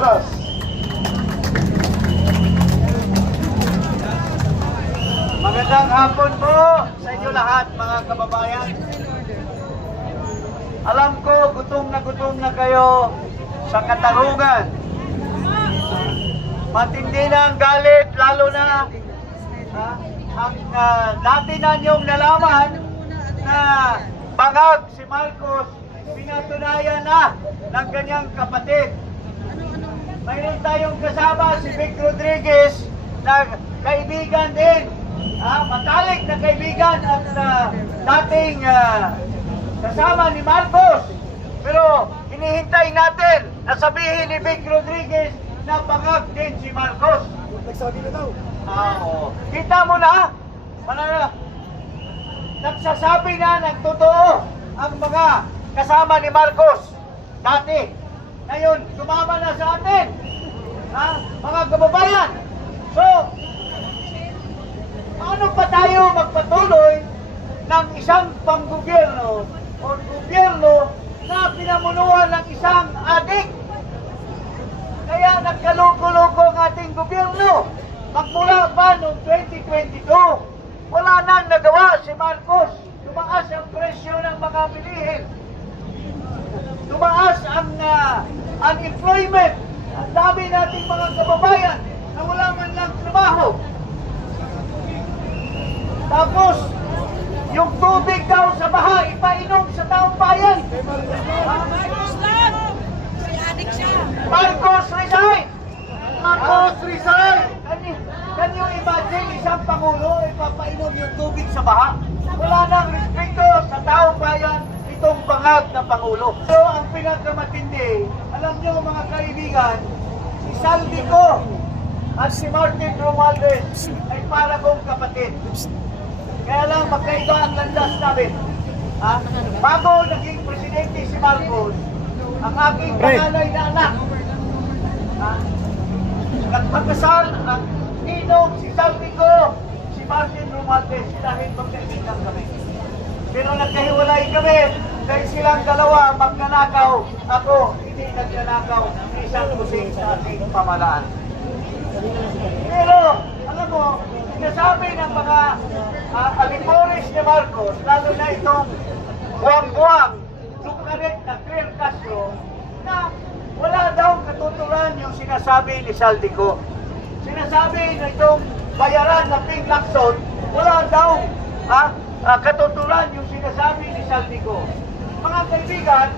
oras. Magandang hapon po sa inyo lahat mga kababayan. Alam ko gutom na gutom na kayo sa katarungan. Matindi na ang galit lalo na ha, ang ah, dati na niyong nalaman na bangag si Marcos pinatunayan na ng kanyang kapatid. Mayroon tayong kasama si Vic Rodriguez na kaibigan din. Ah, matalik na kaibigan at ah, dating ah, kasama ni Marcos. Pero hinihintay natin na sabihin ni Vic Rodriguez na bangag din si Marcos. Nagsabi na daw. Ah, oo. Kita mo na, manana, nagsasabi na ng totoo ang mga kasama ni Marcos dati. Ngayon, sumama na sa atin. Ha? Mga kababayan. So, paano pa tayo magpatuloy ng isang panggobyerno o gobyerno na pinamunuan ng isang adik? Kaya nagkaloko-loko ang ating gobyerno. Magmula pa noong 2022, wala nang nagawa si Marcos. Tumaas ang presyo ng mga bilihin. Tumaas ang ah, unemployment. Ang dami nating mga kababayan na wala man lang trabaho. Tapos, yung tubig daw sa baha, ipainom sa taong bayan. Marcos lang! Si adik siya! Marcos resign! Marcos resign! Can you, can you imagine isang Pangulo ipapainom yung tubig sa baha? Wala nang respeto sa taong bayan bangag na Pangulo. So ang pinakamatindi, alam nyo mga kaibigan, si Saldico at si Martin Romualdez ay para kong kapatid. Kaya lang magkaiba ang landas namin. Ha? Bago naging presidente si Marcos, ang aking panganay na anak, ha? nagpagkasal ang ninong si Salvico, si Martin Romualdez, dahil magkaibigan kami. Pero nagkahiwalay kami dahil silang dalawa magnanakaw. Ako, hindi nagnanakaw isang kusing sa ating pamalaan. Pero, alam mo, sinasabi ng mga uh, alipores ni Marcos, lalo na itong buwang-buwang, sukarit na Clear Castro, na wala daw katuturan yung sinasabi ni Saldico. Sinasabi na itong bayaran na Ping Lacson, wala daw ha, ah, katuturan yung sinasabi ni Saldico. Mga kaibigan,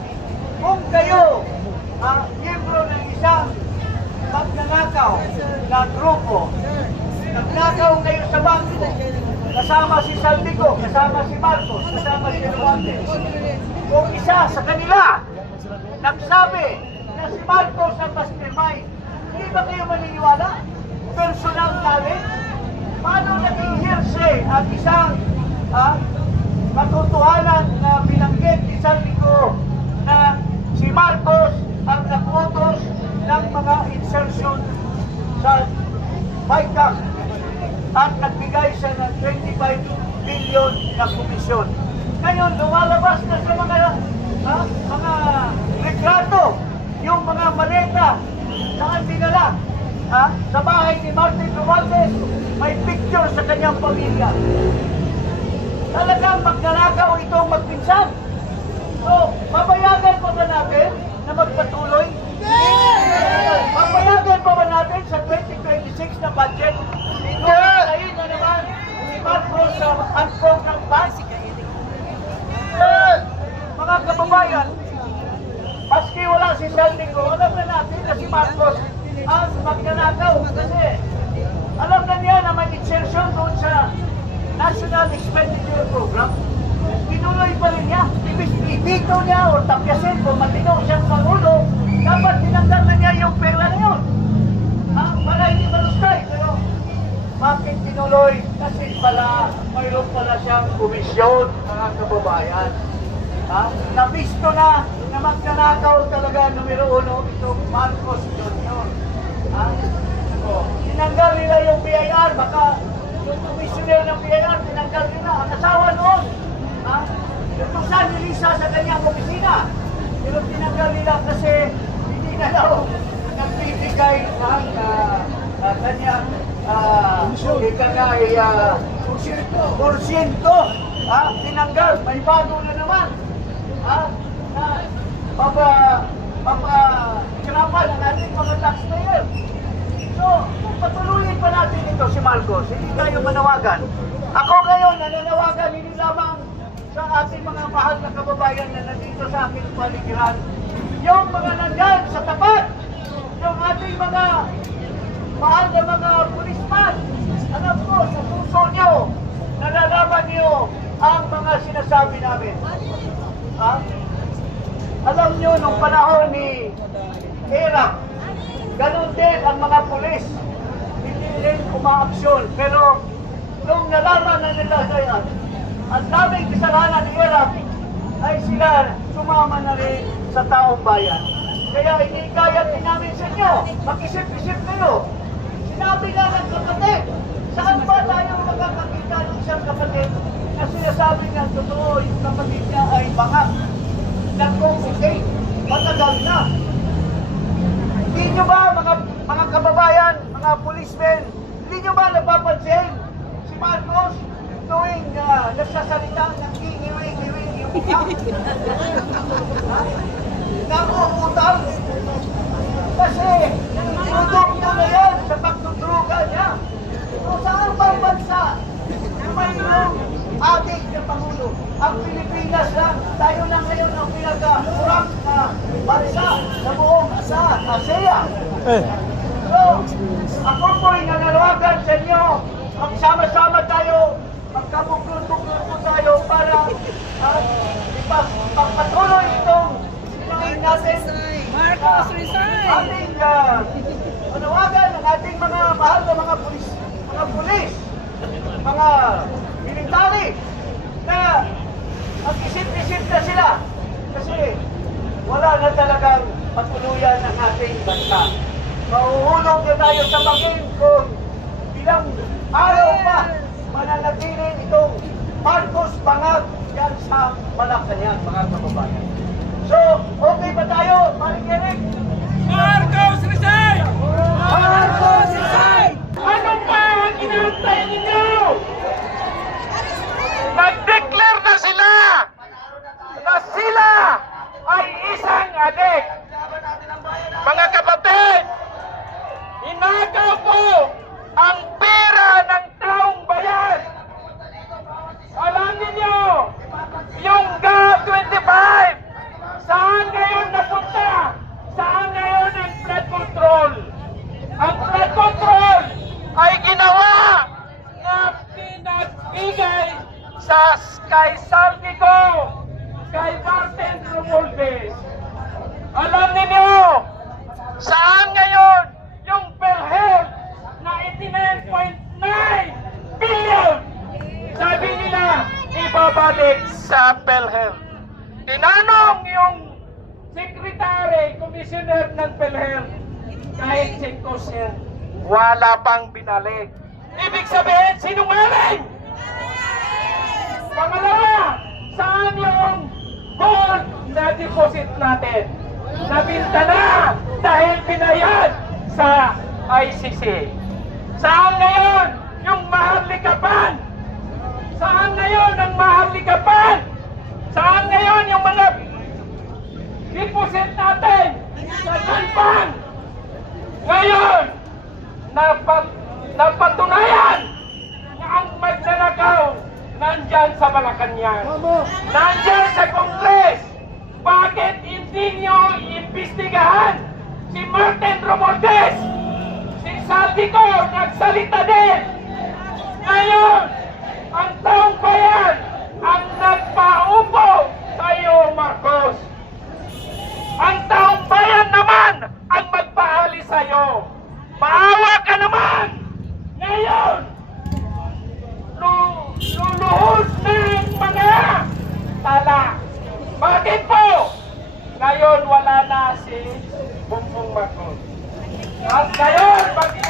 kung kayo ang miyembro ng isang magnanakaw na grupo, nagnakaw kayo sa bangko, kasama si Saldico, kasama si Marcos, kasama si Ruantes. Kung isa sa kanila nagsabi na si Marcos ang mastermind, hindi ba kayo maniniwala? Personal knowledge? Paano naging hearsay ang isang ah, katotohanan na binanggit ni Saldico na si Marcos ang nakutos ng mga insertion sa BICAC at nagbigay siya ng 25 billion na komisyon. Ngayon, lumalabas na sa mga ha, mga retrato, yung mga maleta saan dinala ha, sa bahay ni Martin Romualdez, may picture sa kanyang pamilya. Talagang magnanakaw itong magpinsan. So, papayagan pa ba natin na magpatuloy? Papayagan pa ba natin sa 2026 na budget? Ito, kayo na naman si Marcos sa unprogram bank. Mga kababayan, maski wala si Saldico, alam na natin na si Marcos ang magnanakaw kasi alam na niya na may insertion doon sa National Expenditure Program. Tinuloy pa rin niya. Ibito niya o tapyasin kung matino siyang pangulo, dapat tinanggal na niya yung pera na yun. Ah, para hindi malustay. Pero bakit tinuloy? Kasi pala, mayroon pala siyang komisyon, mga kababayan. Ha? Nabisto na na magnanakaw talaga numero uno itong Marcos Jr. Ha? O, tinanggal nila yung BIR, baka yung commissioner ng BIR, tinanggal nila ang asawa noon. Ha? Pinagpaksa ni Lisa sa kanyang opisina. Pero tinanggal nila kasi hindi na daw nagbibigay ng uh, uh, kanyang uh, ika nga ay uh, porsyento. Porsyento. Ha? Tinanggal. May bago na naman. Ha? Na, papa, papa, kinapan na natin mga taxpayer. So, kung patuloyin pa natin ito si Marcos, hindi tayo manawagan. Ako kayo nananawagan, hindi lamang sa ating mga mahal na kababayan na nandito sa aking paligiran. Yung mga nandyan sa tapat, yung ating mga mahal na mga pulisman, alam ko, sa puso nyo, nalalaman nyo ang mga sinasabi namin. Ha? Alam nyo, nung panahon ni Era, ganun din ang mga pulis. Hindi rin umaaksyon. Pero nung nalaman na nila ngayon, ang daming kasalanan ni Era, ay sila sumama na rin sa taong bayan. Kaya inikayat din namin sa inyo, makisip-isip kayo. Sinabi nga ng kapatid, saan ba tayo makakakita ng isang kapatid na sinasabi niya totoo yung kapatid niya ay bangak nag-okay, matagal na. Hindi nyo ba, mga, mga kababayan, mga policemen, hindi nyo ba napapansin si Marcos tuwing uh, nagsasalita ng kiniwi-kiwi yung mukha? Ha? Nakuutang. Kasi, produkto na yan sa pagdudruga niya. Kung saan bang bansa, mayroong ating na Pangulo. Ang Pilipinas lang, tayo lang ngayon ang pinaka-urang na bansa sa buong sa ASEAN. So, ako po'y nananawagan sa inyo, magsama-sama tayo, magkabuklod-buklod tayo para uh, ipagpatuloy itong sinayin natin Marcos, resign! ating uh, manawagan ng ating mga mahal na mga pulis, mga pulis, mga military na mag-isip-isip na sila kasi wala na talagang patuluyan ng ating bansa. Mahuhulog na tayo sa bangin kung ilang araw pa mananatili itong Marcos Bangag yan sa Malacanang, mga kababayan. So, okay ba tayo, Maring Eric? Marcos, resign! Marcos resign! Ano pa ang inaantay ninyo? Nag-declare na sila na sila ay isang adik. Mga kapatid, inagaw po ang pera ng taong bayan. Alam ninyo, yung GA25, saan ngayon napunta? Saan ngayon ang flood control? Ang flood control ay ginawa na pinagbigay sa kay Saldico, kay Martin Romualdez. Alam ninyo, saan ngayon yung PhilHealth na 89.9 billion? Sabi nila, ibabalik sa PhilHealth. Tinanong yung secretary, commissioner ng PhilHealth, kahit 5%, wala pang binalik. Ibig sabihin, sinungaling! Pangalawa, saan yung gold na deposit natin? Nabinta na dahil binayad sa ICC. Saan ngayon yung maharlikapan? Saan ngayon ang maharlikapan? Saan ngayon yung mga deposit natin sa Bank? Ngayon, napat, napatunayan na ang magnanakaw nandyan sa Malacanang. Nandyan sa Kongres. Iimbestigahan si Martin Romualdez? Si Saldico nagsalita din. Ngayon, ang taong bayan ang nagpaupo sa iyo, Marcos. Ang taong bayan naman ang magpaalis sa iyo. Maawa ka naman! Ngayon, lu- luluhos na ang mga tala. Bakit po? Ngayon wala na si Bongbong Marcos. At ngayon,